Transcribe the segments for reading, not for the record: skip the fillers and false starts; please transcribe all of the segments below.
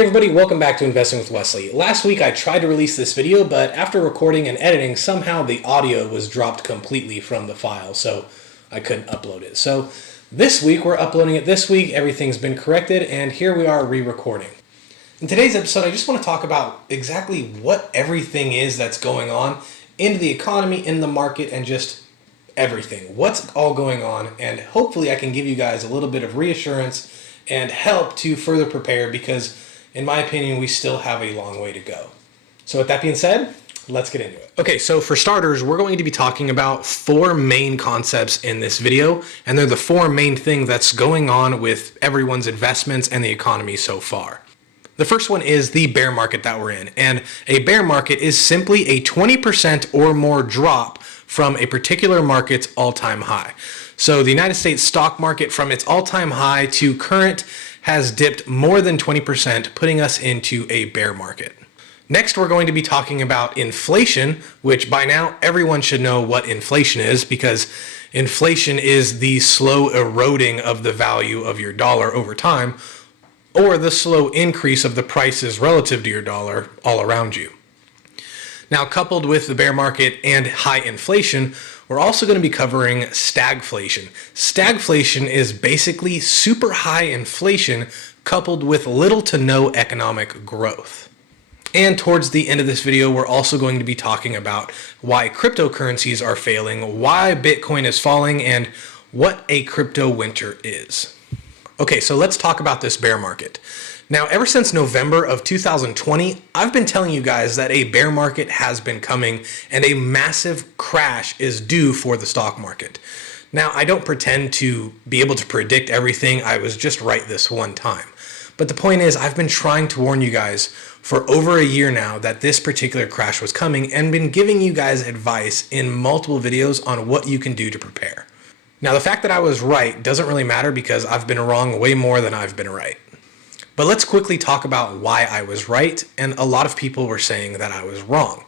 Hey everybody, welcome back to Investing with Wesley. Last week I tried to release this video, but after recording and editing, somehow the audio was dropped completely from the file, so I couldn't upload it. So this week we're uploading it this week, everything's been corrected, and here we are re-recording. In today's episode, I just want to talk about exactly what everything is that's going on in the economy, in the market, and just everything. What's all going on, and hopefully I can give you guys a little bit of reassurance and help to further prepare because in my opinion, we still have a long way to go. So with that being said, let's get into it. Okay, so for starters, we're going to be talking about four main concepts in this video, and they're the four main things that's going on with everyone's investments and the economy so far. The first one is the bear market that we're in, and a bear market is simply a 20% or more drop from a particular market's all-time high. So the United States stock market from its all-time high to current has dipped more than 20%, putting us into a bear market. Next, we're going to be talking about inflation, which by now everyone should know what inflation is because inflation is the slow eroding of the value of your dollar over time, or the slow increase of the prices relative to your dollar all around you. Now, coupled with the bear market and high inflation, we're also going to be covering stagflation. Stagflation is basically super high inflation coupled with little to no economic growth. And towards the end of this video, we're also going to be talking about why cryptocurrencies are failing, why Bitcoin is falling, and what a crypto winter is. Okay, so let's talk about this bear market. Now, ever since November of 2020, I've been telling you guys that a bear market has been coming and a massive crash is due for the stock market. Now, I don't pretend to be able to predict everything. I was just right this one time. But the point is, I've been trying to warn you guys for over a year now that this particular crash was coming and been giving you guys advice in multiple videos on what you can do to prepare. Now, the fact that I was right doesn't really matter because I've been wrong way more than I've been right. But let's quickly talk about why I was right, and a lot of people were saying that I was wrong.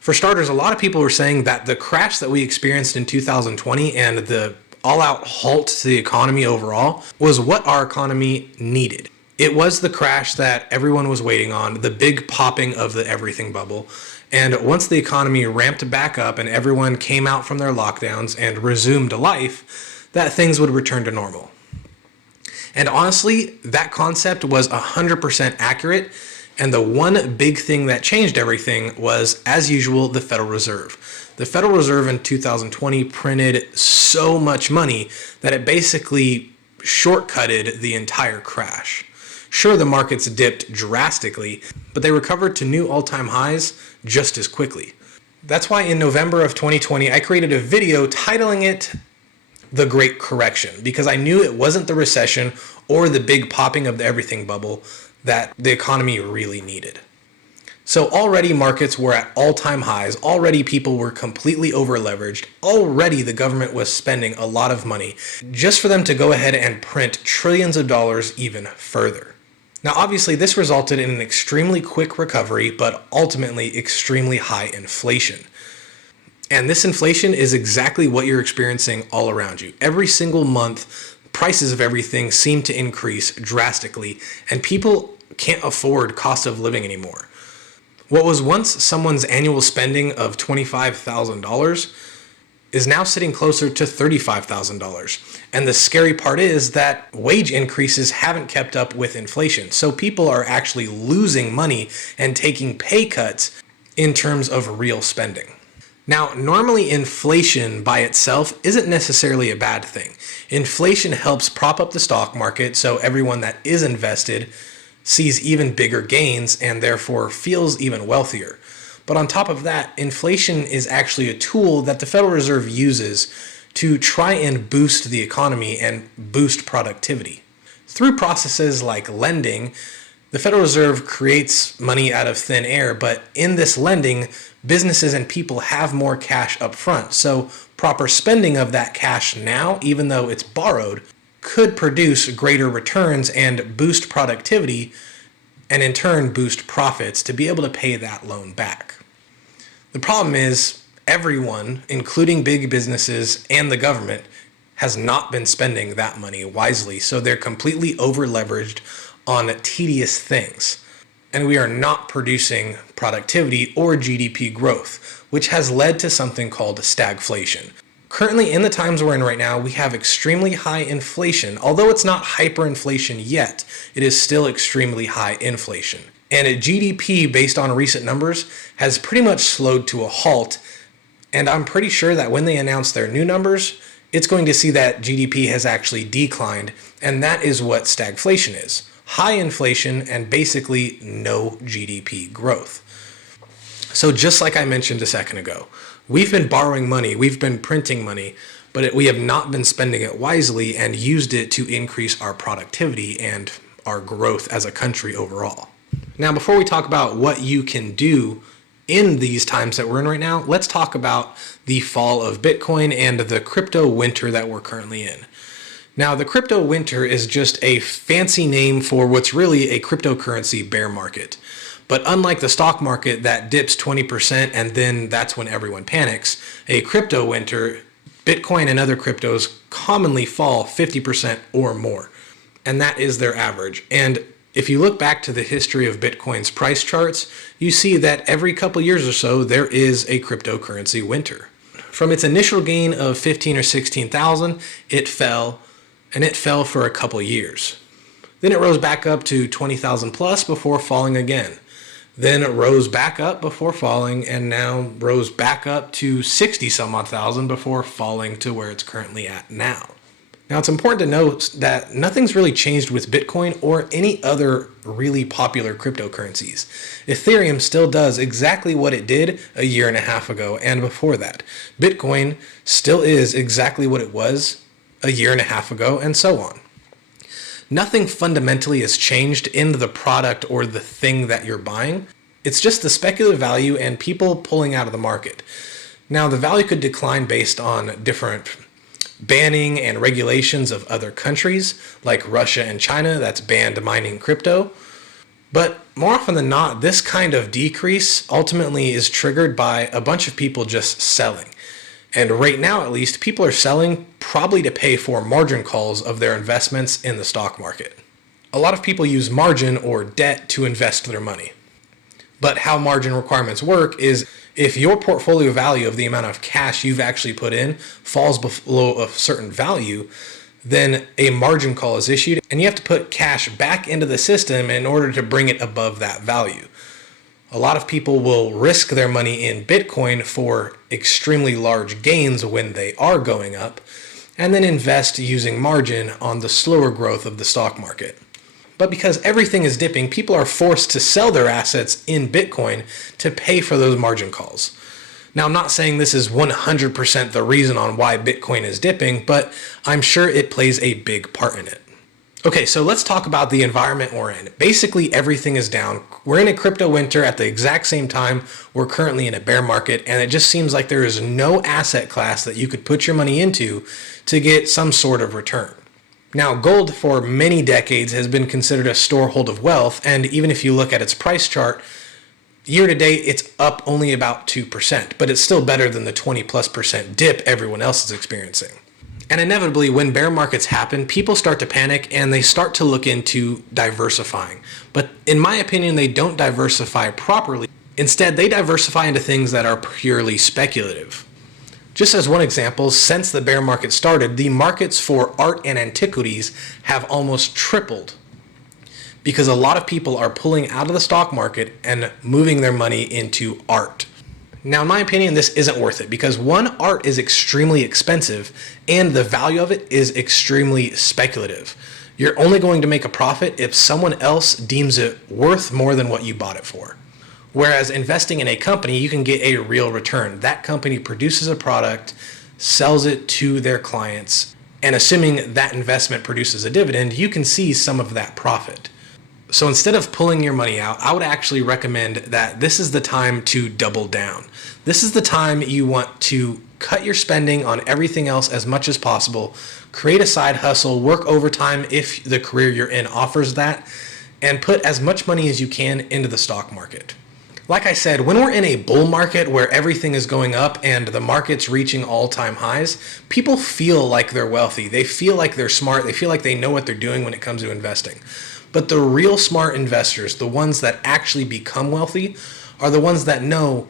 For starters, a lot of people were saying that the crash that we experienced in 2020 and the all-out halt to the economy overall was what our economy needed. It was the crash that everyone was waiting on, the big popping of the everything bubble. And once the economy ramped back up and everyone came out from their lockdowns and resumed life, that things would return to normal. And honestly, that concept was 100% accurate. And the one big thing that changed everything was, as usual, the Federal Reserve. The Federal Reserve in 2020 printed so much money that it basically shortcutted the entire crash. Sure, the markets dipped drastically, but they recovered to new all-time highs just as quickly. That's why in November of 2020, I created a video titling it The Great Correction, because I knew it wasn't the recession or the big popping of the everything bubble that the economy really needed. So already markets were at all-time highs, already people were completely over-leveraged, already the government was spending a lot of money just for them to go ahead and print trillions of dollars even further. Now, obviously, this resulted in an extremely quick recovery, but ultimately extremely high inflation. And this inflation is exactly what you're experiencing all around you. Every single month, prices of everything seem to increase drastically, and people can't afford cost of living anymore. What was once someone's annual spending of $25,000 is now sitting closer to $35,000. And the scary part is that wage increases haven't kept up with inflation. So people are actually losing money and taking pay cuts in terms of real spending. Now, normally inflation by itself isn't necessarily a bad thing. Inflation helps prop up the stock market so everyone that is invested sees even bigger gains and therefore feels even wealthier. But on top of that, inflation is actually a tool that the Federal Reserve uses to try and boost the economy and boost productivity. Through processes like lending, the Federal Reserve creates money out of thin air, but in this lending, businesses and people have more cash up front. So proper spending of that cash now, even though it's borrowed, could produce greater returns and boost productivity and in turn boost profits to be able to pay that loan back. The problem is everyone, including big businesses and the government, has not been spending that money wisely, so they're completely over leveraged, on tedious things. And we are not producing productivity or GDP growth, which has led to something called stagflation. Currently, in the times we're in right now, we have extremely high inflation. Although it's not hyperinflation yet, it is still extremely high inflation. And GDP, based on recent numbers, has pretty much slowed to a halt. And I'm pretty sure that when they announce their new numbers, it's going to see that GDP has actually declined. And that is what stagflation is. High inflation and basically no GDP growth. So just like I mentioned a second ago, we've been borrowing money, we've been printing money, but we have not been spending it wisely and used it to increase our productivity and our growth as a country overall. Now, before we talk about what you can do in these times that we're in right now, let's talk about the fall of Bitcoin and the crypto winter that we're currently in. Now, the crypto winter is just a fancy name for what's really a cryptocurrency bear market. But unlike the stock market that dips 20% and then that's when everyone panics, a crypto winter, Bitcoin and other cryptos commonly fall 50% or more. And that is their average. And if you look back to the history of Bitcoin's price charts, you see that every couple years or so, there is a cryptocurrency winter. From its initial gain of 15 or 16,000, it fell, and it fell for a couple years. Then it rose back up to 20,000 plus before falling again. Then it rose back up before falling, and now rose back up to 60 some odd thousand before falling to where it's currently at now. Now, it's important to note that nothing's really changed with Bitcoin or any other really popular cryptocurrencies. Ethereum still does exactly what it did a year and a half ago and before that. Bitcoin still is exactly what it was a year and a half ago, and so on. Nothing fundamentally has changed in the product or the thing that you're buying. It's just the speculative value and people pulling out of the market. Now, the value could decline based on different banning and regulations of other countries like Russia and China that's banned mining crypto. But more often than not, this kind of decrease ultimately is triggered by a bunch of people just selling. And right now, at least, people are selling probably to pay for margin calls of their investments in the stock market. A lot of people use margin or debt to invest their money. But how margin requirements work is if your portfolio value of the amount of cash you've actually put in falls below a certain value, then a margin call is issued and you have to put cash back into the system in order to bring it above that value. A lot of people will risk their money in Bitcoin for extremely large gains when they are going up, and then invest using margin on the slower growth of the stock market. But because everything is dipping, people are forced to sell their assets in Bitcoin to pay for those margin calls. Now, I'm not saying this is 100% the reason on why Bitcoin is dipping, but I'm sure it plays a big part in it. Okay, so let's talk about the environment we're in. Basically, everything is down. We're in a crypto winter at the exact same time we're currently in a bear market, and it just seems like there is no asset class that you could put your money into to get some sort of return. Now, gold for many decades has been considered a storehold of wealth, and even if you look at its price chart, year to date, it's up only about 2%, but it's still better than the 20+% dip everyone else is experiencing. And inevitably, when bear markets happen, people start to panic and they start to look into diversifying. But in my opinion, they don't diversify properly. Instead, they diversify into things that are purely speculative. Just as one example, since the bear market started, the markets for art and antiquities have almost tripled because a lot of people are pulling out of the stock market and moving their money into art. Now, in my opinion, this isn't worth it because one, art is extremely expensive and the value of it is extremely speculative. You're only going to make a profit if someone else deems it worth more than what you bought it for. Whereas investing in a company, you can get a real return. That company produces a product, sells it to their clients, and assuming that investment produces a dividend, you can see some of that profit. So instead of pulling your money out, I would actually recommend that this is the time to double down. This is the time you want to cut your spending on everything else as much as possible, create a side hustle, work overtime if the career you're in offers that, and put as much money as you can into the stock market. Like I said, when we're in a bull market where everything is going up and the market's reaching all-time highs, people feel like they're wealthy. They feel like they're smart. They feel like they know what they're doing when it comes to investing. But the real smart investors, the ones that actually become wealthy, are the ones that know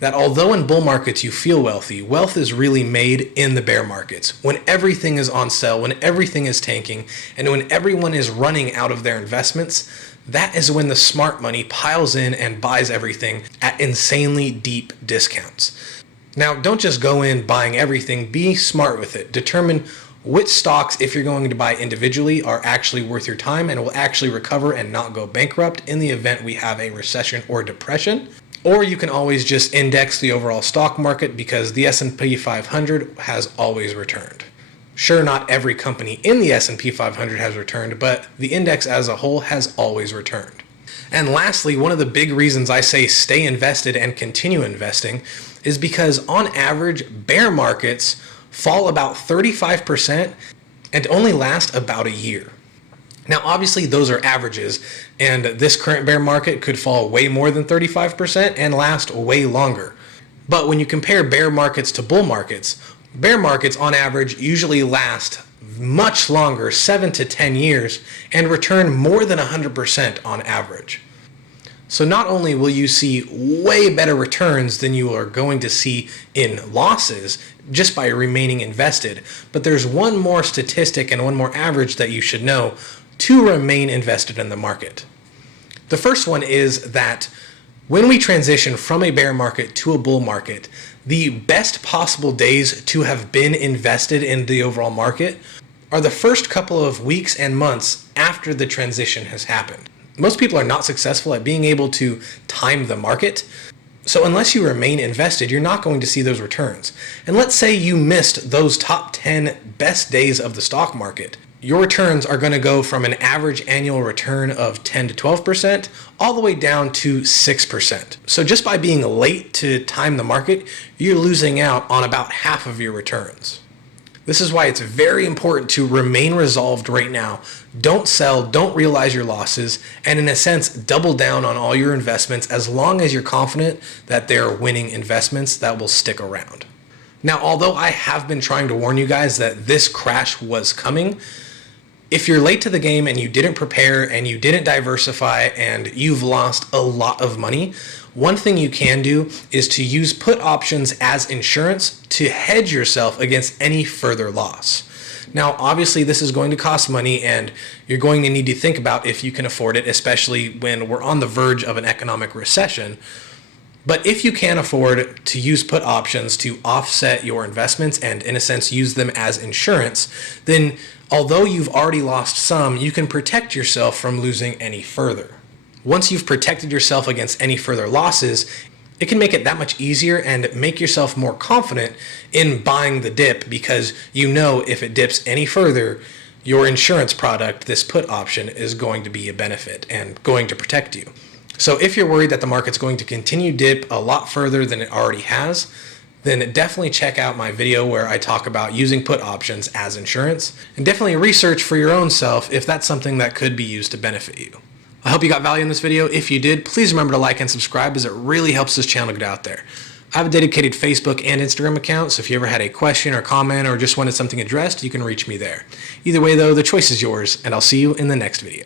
that although in bull markets you feel wealthy, wealth is really made in the bear markets. When everything is on sale, when everything is tanking, and when everyone is running out of their investments, that is when the smart money piles in and buys everything at insanely deep discounts. Now, don't just go in buying everything, be smart with it. Determine which stocks, if you're going to buy individually, are actually worth your time and will actually recover and not go bankrupt in the event we have a recession or depression. Or you can always just index the overall stock market because the S&P 500 has always returned. Sure, not every company in the S&P 500 has returned, but the index as a whole has always returned. And lastly, one of the big reasons I say stay invested and continue investing is because on average, bear markets fall about 35% and only last about a year. Now, obviously, those are averages, and this current bear market could fall way more than 35% and last way longer. But when you compare bear markets to bull markets, bear markets on average usually last much longer, 7 to 10 years, and return more than 100% on average. So not only will you see way better returns than you are going to see in losses just by remaining invested, but there's one more statistic and one more average that you should know to remain invested in the market. The first one is that when we transition from a bear market to a bull market, the best possible days to have been invested in the overall market are the first couple of weeks and months after the transition has happened. Most people are not successful at being able to time the market. So unless you remain invested, you're not going to see those returns. And let's say you missed those top 10 best days of the stock market. Your returns are going to go from an average annual return of 10 to 12% all the way down to 6%. So just by being late to time the market, you're losing out on about half of your returns. This is why it's very important to remain resolved right now. Don't sell, don't realize your losses, and in a sense, double down on all your investments as long as you're confident that they're winning investments that will stick around. Now, although I have been trying to warn you guys that this crash was coming, if you're late to the game and you didn't prepare and you didn't diversify and you've lost a lot of money, one thing you can do is to use put options as insurance to hedge yourself against any further loss. Now, obviously, this is going to cost money and you're going to need to think about if you can afford it, especially when we're on the verge of an economic recession. But if you can afford to use put options to offset your investments and, in a sense, use them as insurance, then although you've already lost some, you can protect yourself from losing any further. Once you've protected yourself against any further losses, it can make it that much easier and make yourself more confident in buying the dip because you know if it dips any further, your insurance product, this put option, is going to be a benefit and going to protect you. So if you're worried that the market's going to continue dip a lot further than it already has, then definitely check out my video where I talk about using put options as insurance, and definitely research for your own self if that's something that could be used to benefit you. I hope you got value in this video. If you did, please remember to like and subscribe as it really helps this channel get out there. I have a dedicated Facebook and Instagram account, so if you ever had a question or comment or just wanted something addressed, you can reach me there. Either way though, the choice is yours, and I'll see you in the next video.